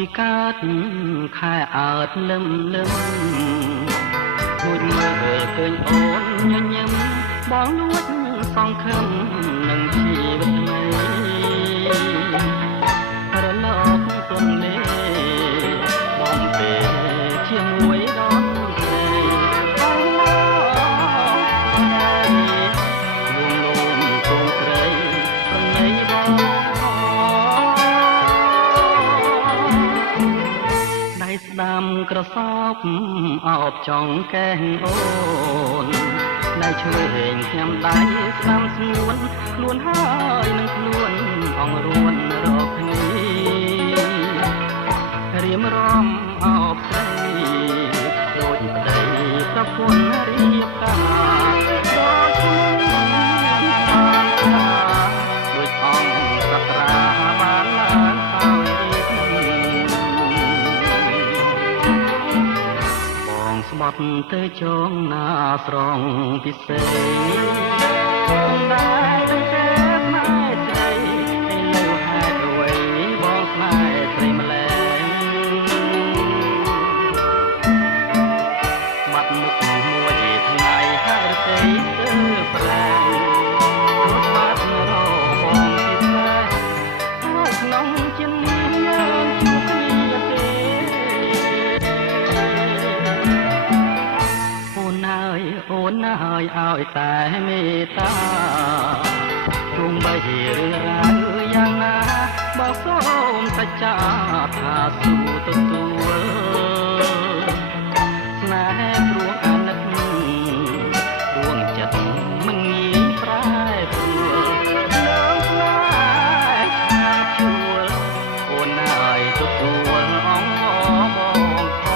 ពីកើតខែអើតលឹមលឹមគួចមើលឃើញអូនញញឹមបងលួចសងខឹមនឹងជីវិតថ្មីរលកទន់លេបងពេលជាមួយដល់ស្រីបងមកលួងលោមគងត្រីប្រណីបងដៃស្ដាំក្រសោបអោបចង់កែងអូនដៃឆ្វេងខ្ញុំដៃស្ដាំស្ងួនខ្លួនហើយនឹងខ្លួនអងរួនរកគ្នារៀមរំអោបស្រីដូចប្តីប្រពន្ធរៀបការដូចខ្ញុំដូចអង្គសត្រាបានឡើងហើយស្បត់ទៅចងណាស្រងពិសេសដែរទៅទេស្នេហ៍ស្រីឲ្យលើហេតុអ្វីបងស្នេហ៍ស្រីម្ល៉េះបាត់មុខមួយថ្ងៃហើយរទេទៅប្រែងរត់បាត់របងពីស្នេហ៍ហើយក្នុងចិត្តនេះយើងជួបគ្នាទេអូនហើយឲ្យតែមេត្តាជុំបីរឿងរ៉ាវយ៉ាងណាបើសូមសច្ចាថាស៊ូទទួលស្នេហ៍ព្រោះអាណិតដួងចិត្តមិនងាយប្រែប្រួលលើស្នេហ៍ឆាបជួលអូនហើយទទួលអងបងខ